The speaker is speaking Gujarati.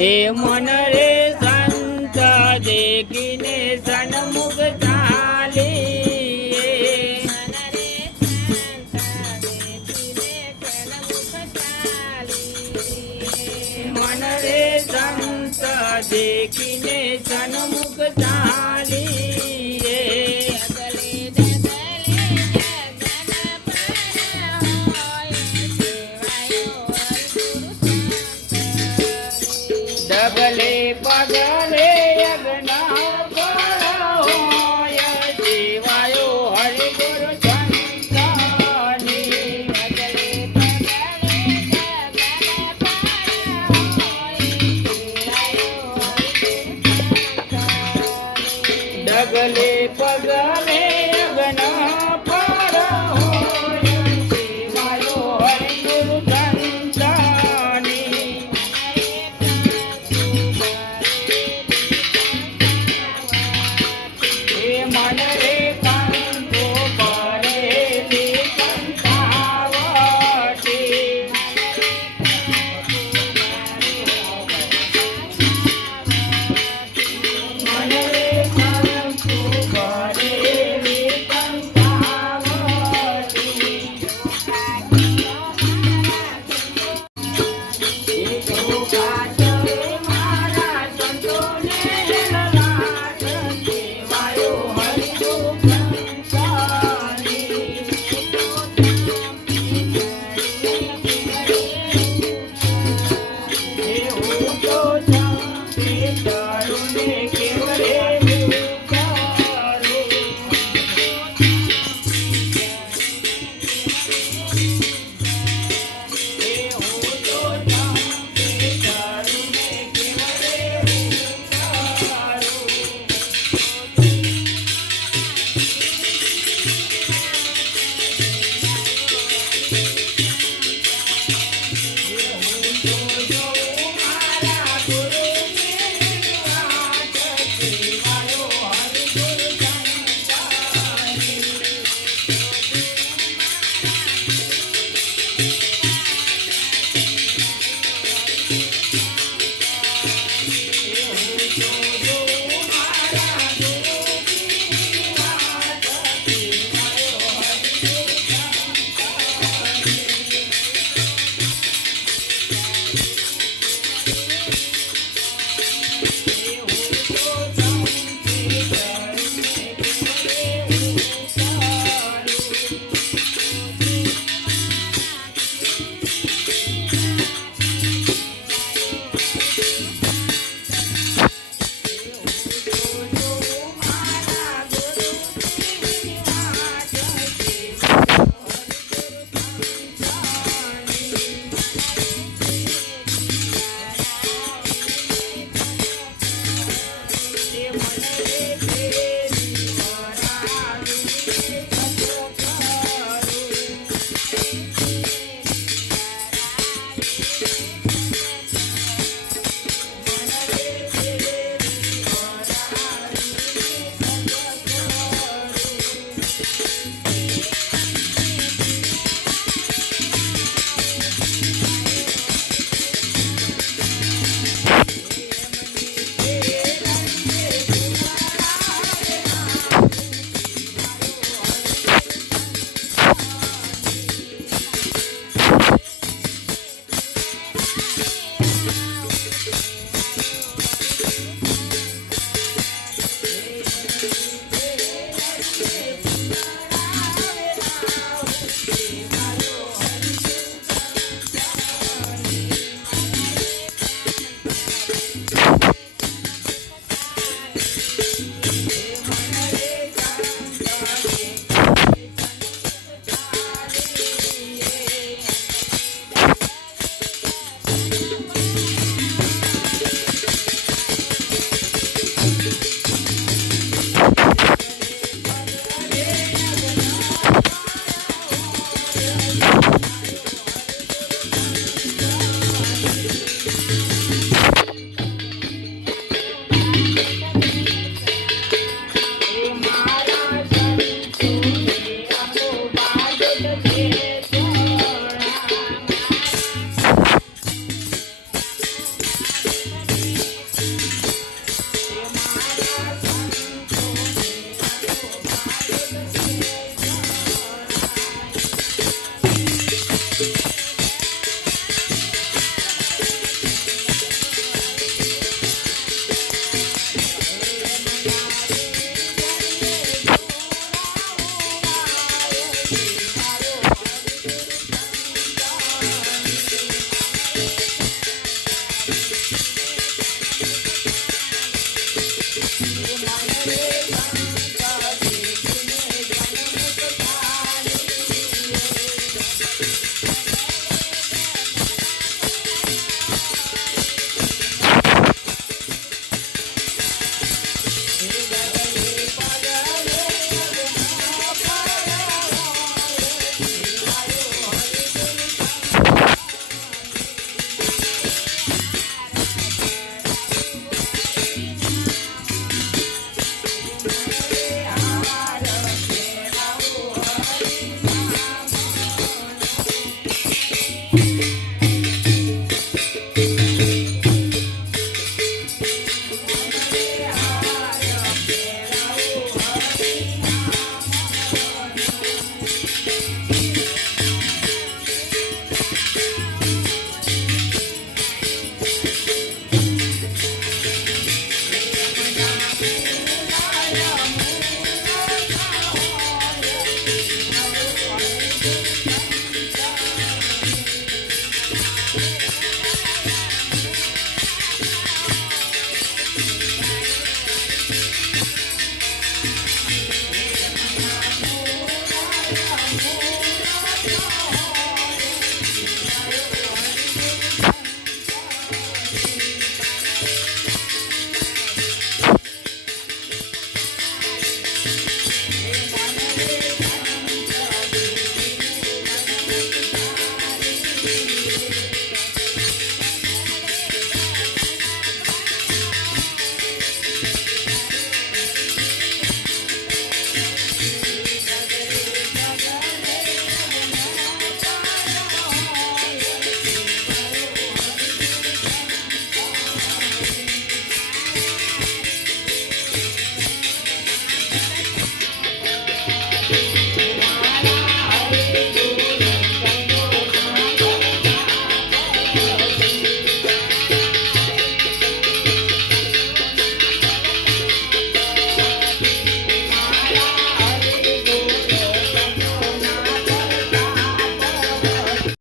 એ મન રે સંત દેખીને સન્મુખ ચાલી મન રે સંત દેખીને સન્મુખ ચાલી પગલે યજ્ઞ